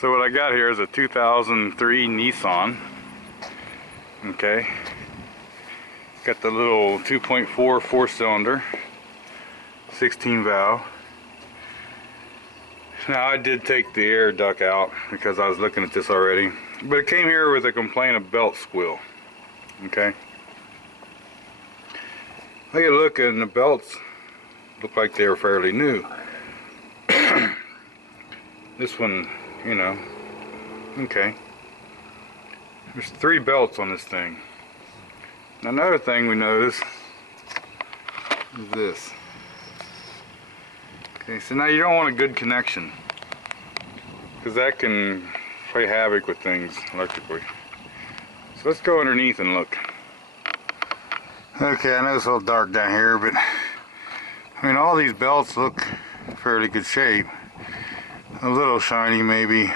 So what I got here is a 2003 Nissan. Okay. Got the little 2.4 4-cylinder, 16 valve. Now I did take the air duct out because I was looking at this already. But it came here with a complaint of belt squeal. Okay. Take a look, and the belts look like they were fairly new. This one, you know, okay. There's 3 belts on this thing. Now, another thing we notice is this. Okay, so now you don't want a good connection, because that can play havoc with things electrically. So let's go underneath and look. Okay, I know it's a little dark down here, but I mean, all these belts look fairly good shape. A little shiny maybe.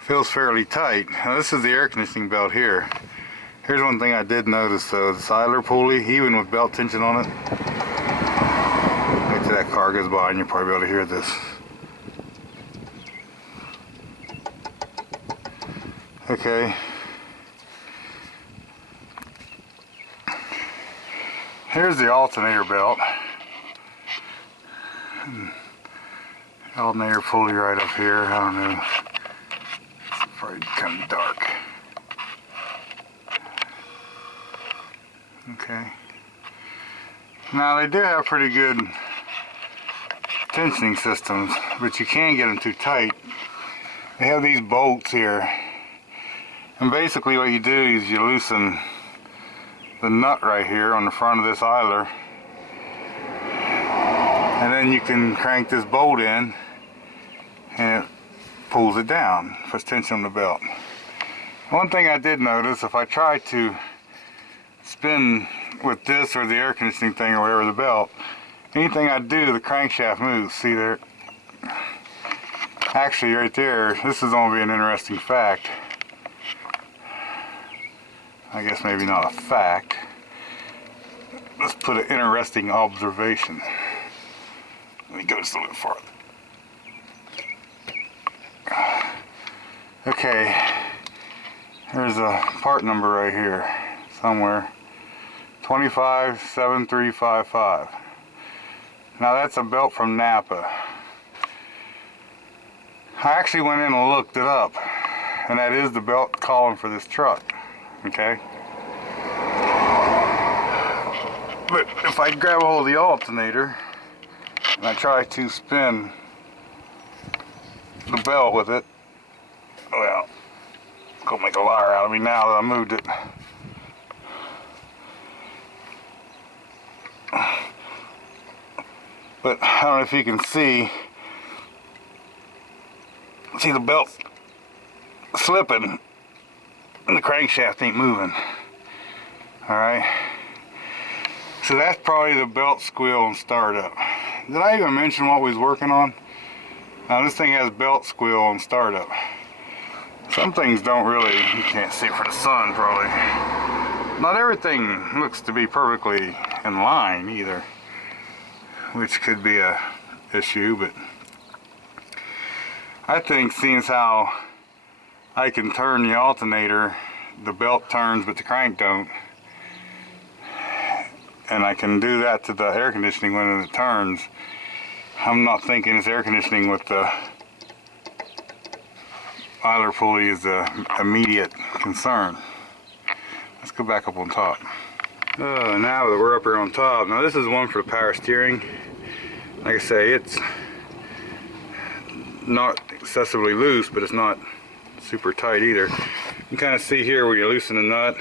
Feels fairly tight. Now this is the air conditioning belt here. Here's one thing I did notice though, the idler pulley, even with belt tension on it. Wait till that car goes by and you'll probably be able to hear this. Okay. Here's the alternator belt. Alternator pulley right up here. I don't know. It's probably kind of dark. Okay. Now they do have pretty good tensioning systems, but you can't get them too tight. They have these bolts here. And basically what you do is you loosen the nut right here on the front of this idler, and then you can crank this bolt in and it pulls it down, puts tension on the belt. One thing I did notice, if I try to spin with this or the air conditioning thing or whatever, the belt, anything I do, the crankshaft moves. See there? Actually right there, this is going to be an interesting fact. I guess maybe not a fact. Let's put an interesting observation. Let me go just a little farther. Okay, there's a part number right here somewhere. 257355. Now that's a belt from Napa. I actually went in and looked it up, and that is the belt calling for this truck. Okay, but if I grab a hold of the alternator and I try to spin the belt with it, well, it's gonna make a liar out of me now that I moved it. But I don't know if you can see the belt slipping and the crankshaft ain't moving. Alright, so that's probably the belt squeal and startup. Did I even mention what we was working on? Now this thing has belt squeal and startup. Some things don't really, you can't see for the sun probably. Not everything looks to be perfectly in line either, which could be a issue, but I think seeing as how I can turn the alternator, the belt turns but the crank don't, and I can do that to the air conditioning when it turns. I'm not thinking it's air conditioning with the idler pulley is the immediate concern. Let's go back up on top. Now that we're up here on top, now this is one for the power steering. Like I say, it's not excessively loose, but it's not super tight either. You can kind of see here where you loosen the nut,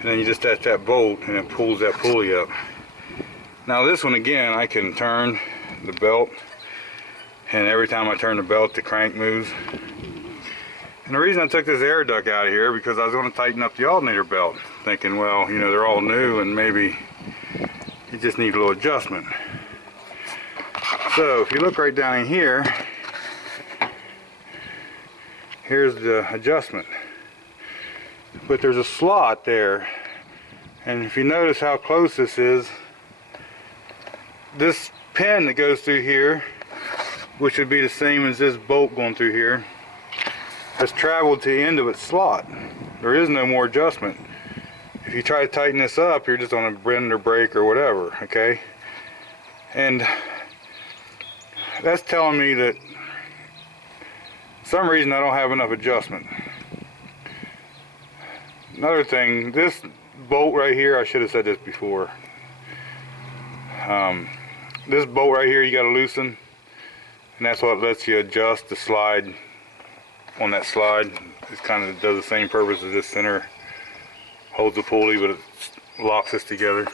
and then you just attach that bolt and it pulls that pulley up. Now this one again, I can turn the belt, and every time I turn the belt the crank moves. And the reason I took this air duct out of here, because I was going to tighten up the alternator belt, thinking, well, you know, they're all new and maybe you just need a little adjustment. So if you look right down in here, here's the adjustment, but there's a slot there, and if you notice how close this is, this pin that goes through here which would be the same as this bolt going through here, has traveled to the end of its slot. There is no more adjustment. If you try to tighten this up, you're just on a bend or break or whatever, okay? And that's telling me that for some reason I don't have enough adjustment. Another thing, this bolt right here, I should have said this before. This bolt right here you got to loosen, and that's what lets you adjust the slide on that slide. It kind of does the same purpose as this center. Holds the pulley, but it locks this together.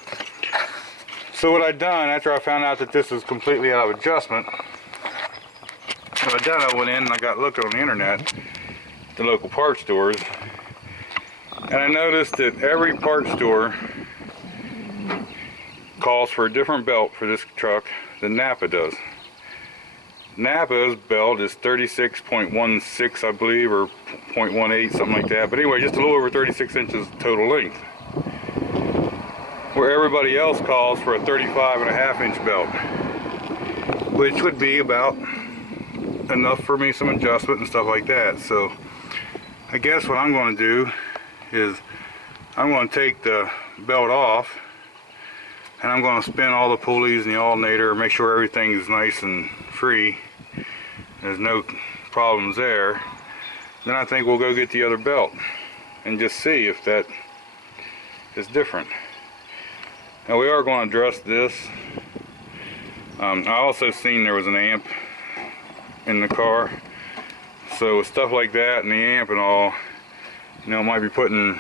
So what I've done after I found out that this is completely out of adjustment, what I done, I went in and I got looked on the internet, the local parts stores, and I noticed that every parts store calls for a different belt for this truck than Napa does. Napa's belt is 36.16, I believe, or 0.18, something like that. But anyway, just a little over 36 inches total length. Where everybody else calls for a 35.5 inch belt, which would be about enough for me some adjustment and stuff like that. So I guess what I'm going to do is I'm going to take the belt off, and I'm going to spin all the pulleys and the alternator, make sure everything is nice and free. There's no problems there. Then I think we'll go get the other belt and just see if that is different. Now we are going to address this. I also seen there was an amp in the car. So with stuff like that and the amp and all, you know, might be putting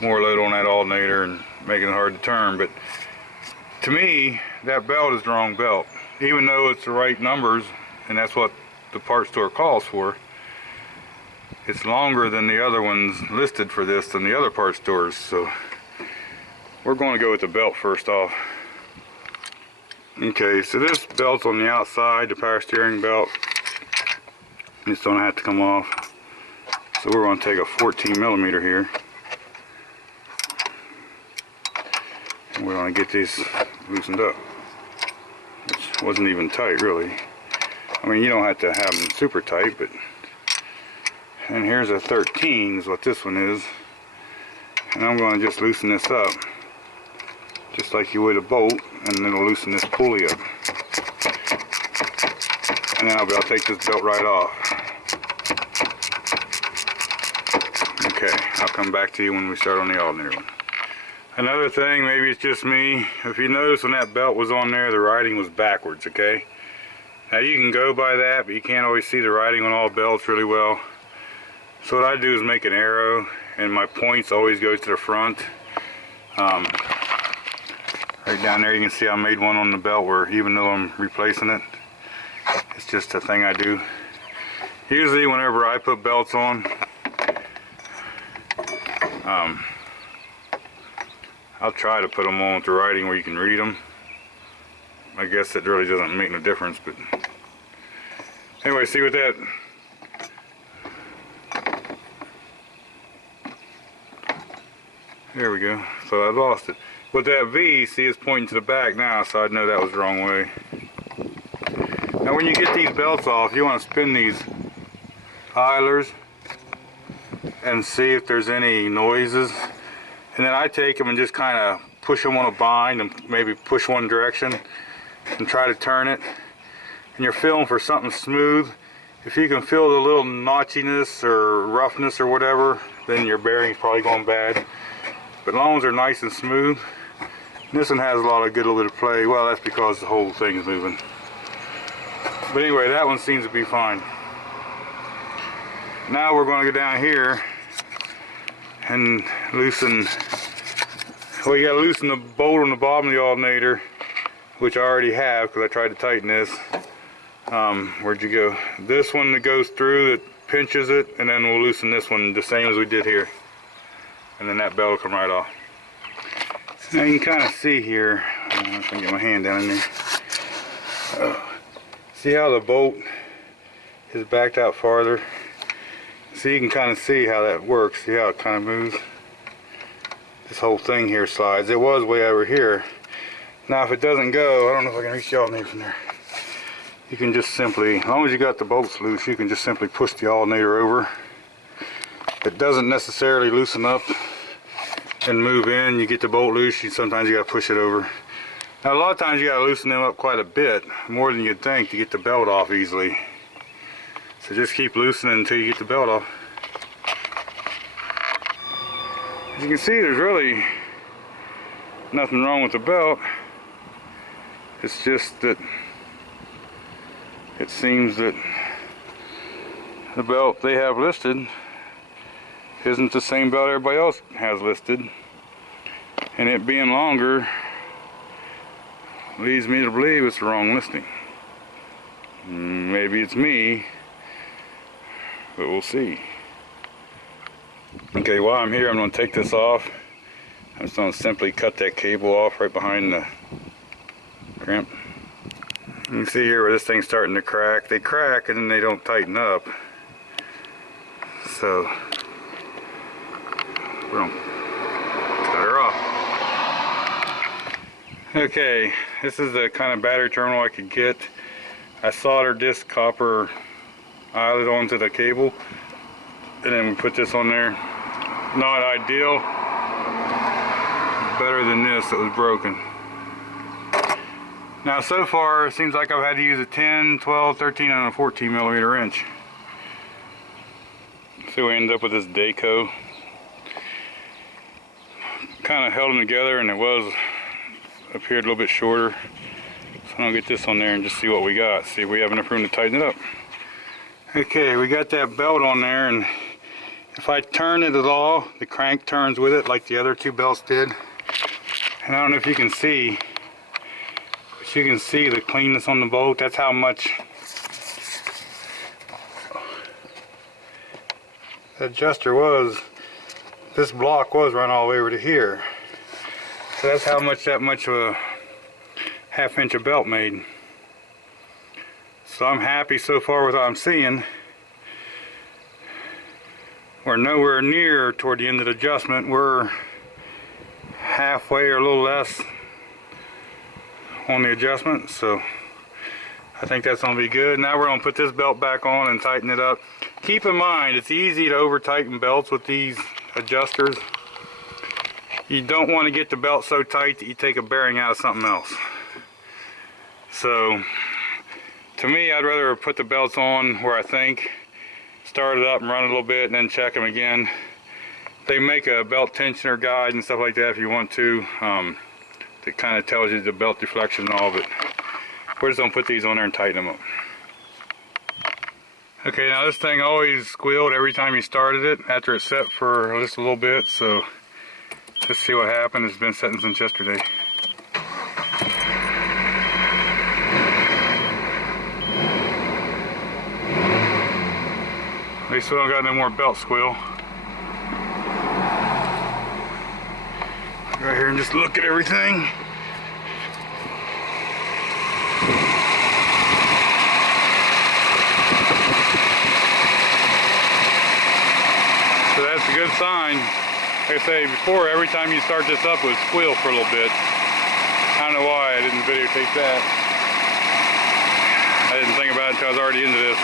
more load on that alternator and making it hard to turn. But to me, that belt is the wrong belt. Even though it's the right numbers, and that's what the parts store calls for, it's longer than the other ones listed for this than the other parts stores. So we're going to go with the belt first off. Okay, so this belt's on the outside, the power steering belt. It's going to have to come off. So we're going to take a 14 millimeter here. And we're going to get these loosened up. Which wasn't even tight, really. I mean, you don't have to have them super tight, but... And here's a 13 is what this one is. And I'm going to just loosen this up, just like you would a bolt, and then it'll loosen this pulley up. And then I'll take this belt right off. Okay, I'll come back to you when we start on the alternator one. Another thing, maybe it's just me, if you notice when that belt was on there, the writing was backwards, okay? Now you can go by that, but you can't always see the writing on all belts really well. So what I do is make an arrow, and my points always go to the front. Right down there you can see I made one on the belt where even though I'm replacing it, it's just a thing I do. Usually whenever I put belts on, I'll try to put them on with the writing where you can read them. I guess it really doesn't make no difference, but anyway, see with that. There we go. So I lost it. With that V, see it's pointing to the back now, so I'd know that was the wrong way. Now when you get these belts off, you want to spin these idlers and see if there's any noises. And then I take them and just kind of push them on a bind and maybe push one direction and try to turn it. And you're feeling for something smooth. If you can feel the little notchiness or roughness or whatever, then your bearing's probably going bad. But as long as they're nice and smooth, this one has a lot of good little bit of play. Well, that's because the whole thing is moving. But anyway, that one seems to be fine. Now we're going to go down here and loosen. Well, you got to loosen the bolt on the bottom of the alternator, which I already have because I tried to tighten this. Where'd you go? This one that goes through, that pinches it, and then we'll loosen this one the same as we did here. And then that belt will come right off. Now you can kind of see here, I don't know if I can get my hand down in there. See how the bolt is backed out farther? So you can kind of see how that works. See how it kind of moves? This whole thing here slides. It was way over here. Now if it doesn't go, I don't know if I can reach y'all from there. you can just simply, as long as you got the bolts loose, you can just simply push the alternator over. It doesn't necessarily loosen up and move in. You get the bolt loose, sometimes you got to push it over. Now a lot of times you got to loosen them up quite a bit, more than you'd think, to get the belt off easily. So just keep loosening until you get the belt off. As you can see, there's really nothing wrong with the belt. It's just that it seems that the belt they have listed isn't the same belt everybody else has listed, and it being longer leads me to believe it's the wrong listing. Maybe it's me, but we'll see. Okay, while I'm here, I'm going to take this off. I'm just going to simply cut that cable off right behind the crimp. You can see here where this thing's starting to crack. They crack and then they don't tighten up. So we're going to cut her off. Okay, this is the kind of battery terminal I could get. I soldered this copper eyelet onto the cable, and then we put this on there. Not ideal. Better than this that was broken. Now so far it seems like I've had to use a 10, 12, 13, and a 14 millimeter wrench. So we ended up with this Daco. Kind of held them together, and it was appeared a little bit shorter. So I'm gonna get this on there and just see what we got. See if we have enough room to tighten it up. Okay, we got that belt on there, and if I turn it at all, the crank turns with it like the other two belts did. And I don't know if you can see, but you can see the cleanness on the bolt. That's how much the adjuster was. This block was run all the way over to here. So that's how much that much of a half-inch of belt made. So I'm happy so far with what I'm seeing. We're nowhere near toward the end of the adjustment. We're halfway or a little less on the adjustment, so I think that's going to be good. Now we're going to put this belt back on and tighten it up. Keep in mind, it's easy to over tighten belts with these adjusters. You don't want to get the belt so tight that you take a bearing out of something else. So to me, I'd rather put the belts on where I think, start it up and run it a little bit, and then check them again. They make a belt tensioner guide and stuff like that if you want to. That kind of tells you the belt deflection and all, but we're just going to put these on there and tighten them up. Okay, now this thing always squealed every time you started it after it set for just a little bit, so let's see what happened. It's been setting since yesterday. At least we don't got no more belt squeal. Go here and just look at everything. So that's a good sign. Like I say before, every time you start this up, it would squeal for a little bit. I don't know why I didn't videotape that. I didn't think about it until I was already into this.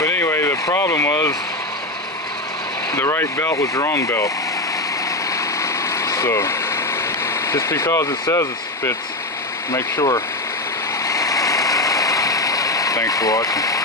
But anyway, the problem was the right belt was the wrong belt. So just because it says it fits, make sure. Thanks for watching.